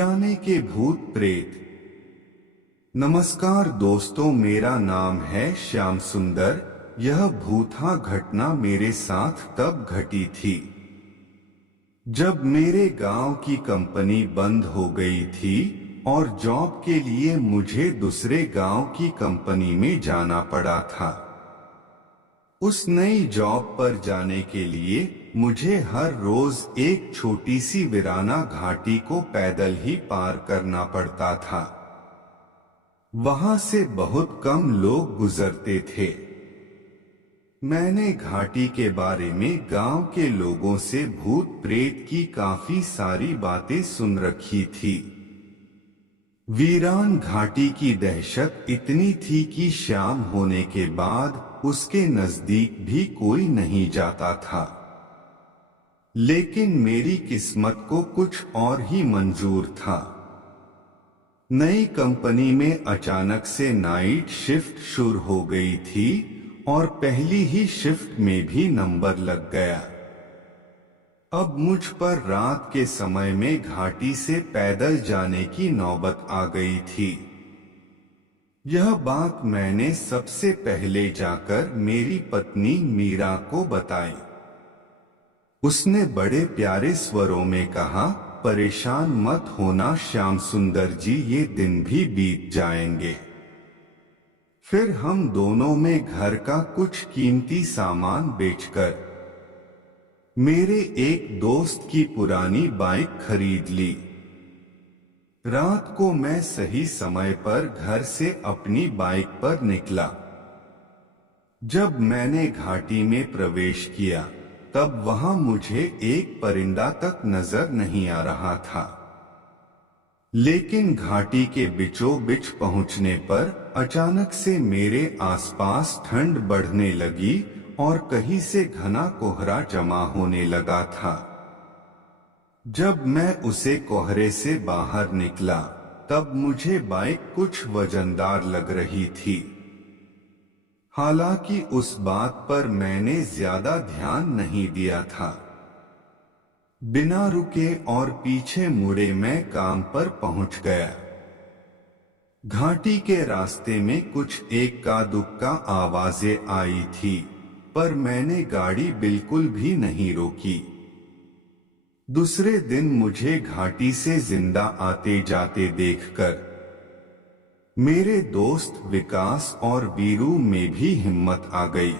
वीराने के भूत प्रेत। नमस्कार दोस्तों, मेरा नाम है श्याम सुंदर। यह भूतहा घटना मेरे साथ तब घटी थी जब मेरे गांव की कंपनी बंद हो गई थी और जॉब के लिए मुझे दूसरे गांव की कंपनी में जाना पड़ा था। उस नई जॉब पर जाने के लिए मुझे हर रोज एक छोटी सी वीराना घाटी को पैदल ही पार करना पड़ता था। वहां से बहुत कम लोग गुजरते थे। मैंने घाटी के बारे में गांव के लोगों से भूत प्रेत की काफी सारी बातें सुन रखी थी। वीरान घाटी की दहशत इतनी थी कि शाम होने के बाद उसके नजदीक भी कोई नहीं जाता था। लेकिन मेरी किस्मत को कुछ और ही मंजूर था। नई कंपनी में अचानक से नाइट शिफ्ट शुरू हो गई थी और पहली ही शिफ्ट में भी नंबर लग गया। अब मुझ पर रात के समय में घाटी से पैदल जाने की नौबत आ गई थी। यह बात मैंने सबसे पहले जाकर मेरी पत्नी मीरा को बताई। उसने बड़े प्यारे स्वरों में कहा, परेशान मत होना श्याम सुंदर जी, ये दिन भी बीत जाएंगे। फिर हम दोनों में घर का कुछ कीमती सामान बेचकर मेरे एक दोस्त की पुरानी बाइक खरीद ली। रात को मैं सही समय पर घर से अपनी बाइक पर निकला। जब मैंने घाटी में प्रवेश किया तब वहां मुझे एक परिंदा तक नजर नहीं आ रहा था। लेकिन घाटी के बीचों बीच पहुंचने पर अचानक से मेरे आसपास ठंड बढ़ने लगी और कहीं से घना कोहरा जमा होने लगा था। जब मैं उसे कोहरे से बाहर निकला तब मुझे बाइक कुछ वजनदार लग रही थी। हालांकि उस बात पर मैंने ज्यादा ध्यान नहीं दिया था। बिना रुके और पीछे मुड़े मैं काम पर पहुंच गया। घाटी के रास्ते में कुछ एक्का दुक्का आवाजें आई थी, पर मैंने गाड़ी बिल्कुल भी नहीं रोकी। दूसरे दिन मुझे घाटी से जिंदा आते जाते देखकर मेरे दोस्त विकास और वीरू में भी हिम्मत आ गई।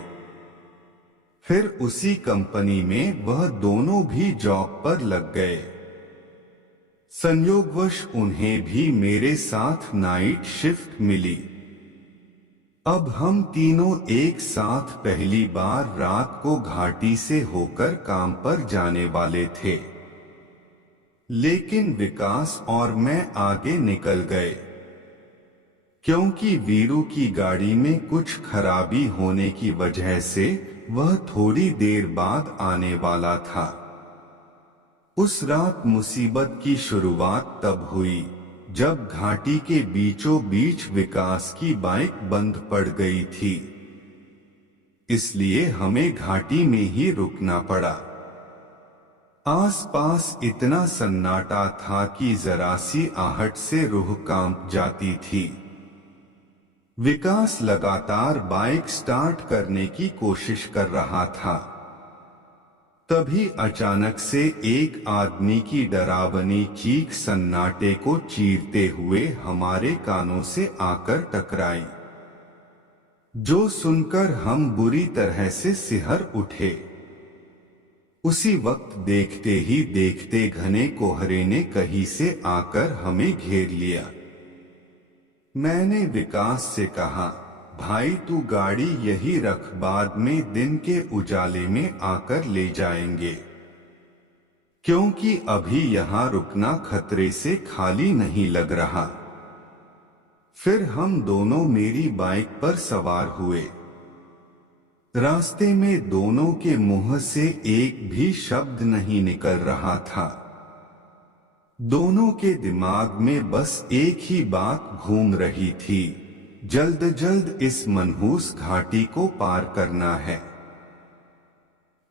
फिर उसी कंपनी में वह दोनों भी जॉब पर लग गए। संयोगवश उन्हें भी मेरे साथ नाइट शिफ्ट मिली। अब हम तीनों एक साथ पहली बार रात को घाटी से होकर काम पर जाने वाले थे। लेकिन विकास और मैं आगे निकल गए, क्योंकि वीरू की गाड़ी में कुछ खराबी होने की वजह से वह थोड़ी देर बाद आने वाला था। उस रात मुसीबत की शुरुआत तब हुई जब घाटी के बीचों बीच विकास की बाइक बंद पड़ गई थी। इसलिए हमें घाटी में ही रुकना पड़ा। आसपास इतना सन्नाटा था कि जरा सी आहट से रूह कांप जाती थी। विकास लगातार बाइक स्टार्ट करने की कोशिश कर रहा था। तभी अचानक से एक आदमी की डरावनी चीख सन्नाटे को चीरते हुए हमारे कानों से आकर टकराई, जो सुनकर हम बुरी तरह से सिहर उठे। उसी वक्त देखते ही देखते घने कोहरे ने कहीं से आकर हमें घेर लिया। मैंने विकास से कहा, भाई तू गाड़ी यही रख, बाद में दिन के उजाले में आकर ले जाएंगे, क्योंकि अभी यहाँ रुकना खतरे से खाली नहीं लग रहा। फिर हम दोनों मेरी बाइक पर सवार हुए। रास्ते में दोनों के मुंह से एक भी शब्द नहीं निकल रहा था। दोनों के दिमाग में बस एक ही बात घूम रही थी, जल्द जल्द इस मनहूस घाटी को पार करना है।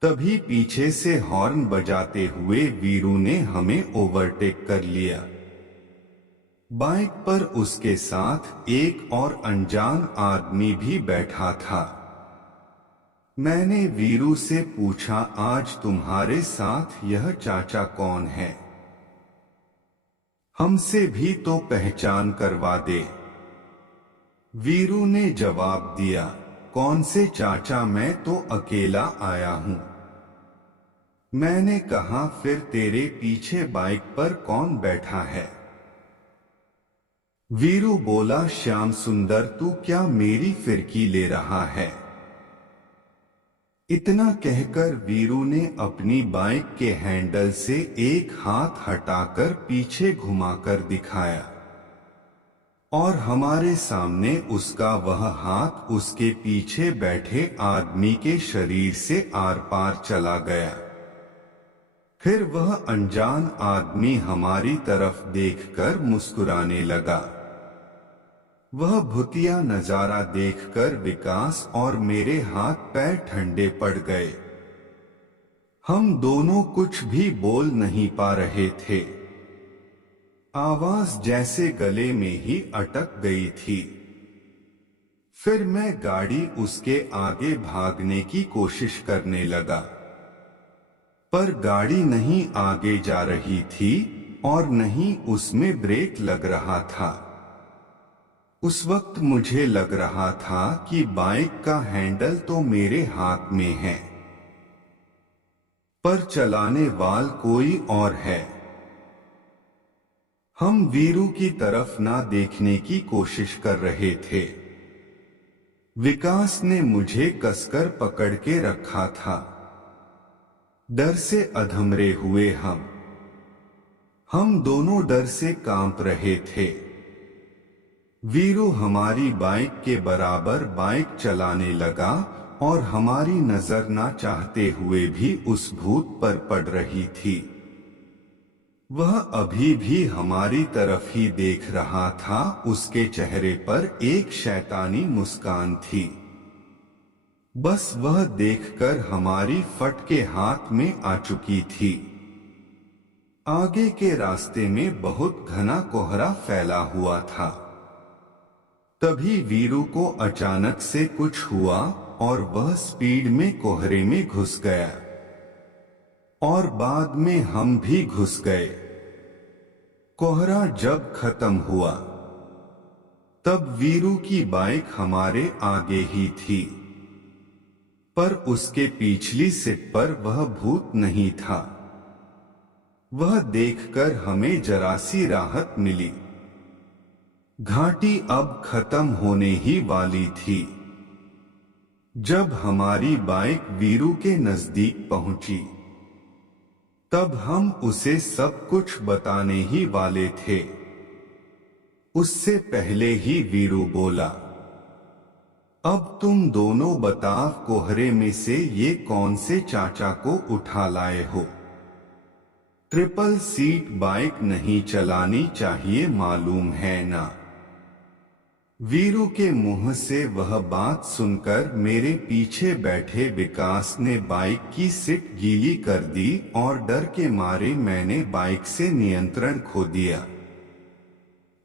तभी पीछे से हॉर्न बजाते हुए वीरू ने हमें ओवरटेक कर लिया। बाइक पर उसके साथ एक और अनजान आदमी भी बैठा था। मैंने वीरू से पूछा, आज तुम्हारे साथ यह चाचा कौन है? हमसे भी तो पहचान करवा दे। वीरू ने जवाब दिया, कौन से चाचा, मैं तो अकेला आया हूं। मैंने कहा, फिर तेरे पीछे बाइक पर कौन बैठा है? वीरू बोला, श्याम सुंदर, तू क्या मेरी फिरकी ले रहा है? इतना कहकर वीरू ने अपनी बाइक के हैंडल से एक हाथ हटाकर पीछे घुमाकर दिखाया और हमारे सामने उसका वह हाथ उसके पीछे बैठे आदमी के शरीर से आर पार चला गया। फिर वह अनजान आदमी हमारी तरफ देखकर मुस्कुराने लगा। वह भुतिया नजारा देखकर विकास और मेरे हाथ पैर ठंडे पड़ गए। हम दोनों कुछ भी बोल नहीं पा रहे थे। आवाज जैसे गले में ही अटक गई थी। फिर मैं गाड़ी उसके आगे भागने की कोशिश करने लगा, पर गाड़ी नहीं आगे जा रही थी और नहीं उसमें ब्रेक लग रहा था। उस वक्त मुझे लग रहा था कि बाइक का हैंडल तो मेरे हाथ में है, पर चलाने वाला कोई और है। हम वीरू की तरफ ना देखने की कोशिश कर रहे थे। विकास ने मुझे कसकर पकड़ के रखा था। डर से अधमरे हुए हम दोनों डर से कांप रहे थे। वीरू हमारी बाइक के बराबर बाइक चलाने लगा और हमारी नजर ना चाहते हुए भी उस भूत पर पड़ रही थी। वह अभी भी हमारी तरफ ही देख रहा था। उसके चेहरे पर एक शैतानी मुस्कान थी। बस वह देखकर हमारी फट के हाथ में आ चुकी थी। आगे के रास्ते में बहुत घना कोहरा फैला हुआ था। तभी वीरू को अचानक से कुछ हुआ और वह स्पीड में कोहरे में घुस गया और बाद में हम भी घुस गए। कोहरा जब खत्म हुआ तब वीरू की बाइक हमारे आगे ही थी, पर उसके पिछली सीट पर वह भूत नहीं था। वह देखकर हमें जरा सी राहत मिली। घाटी अब खत्म होने ही वाली थी। जब हमारी बाइक वीरू के नजदीक पहुंची तब हम उसे सब कुछ बताने ही वाले थे। उससे पहले ही वीरू बोला, अब तुम दोनों बताओ, कोहरे में से ये कौन से चाचा को उठा लाए हो? ट्रिपल सीट बाइक नहीं चलानी चाहिए, मालूम है ना? वीरू के मुंह से वह बात सुनकर मेरे पीछे बैठे विकास ने बाइक की सीट गीली कर दी और डर के मारे मैंने बाइक से नियंत्रण खो दिया।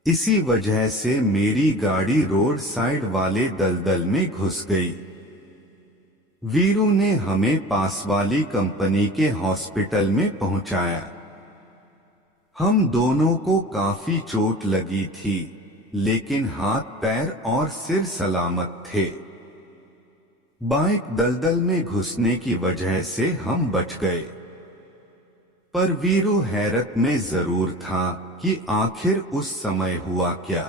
इसी वजह से मेरी गाड़ी रोड साइड वाले दलदल में घुस गई। वीरू ने हमें पास वाली कंपनी के हॉस्पिटल में पहुंचाया। हम दोनों को काफी चोट लगी थी, लेकिन हाथ पैर और सिर सलामत थे। बाइक दलदल में घुसने की वजह से हम बच गए, पर वीरू हैरत में जरूर था कि आखिर उस समय हुआ क्या।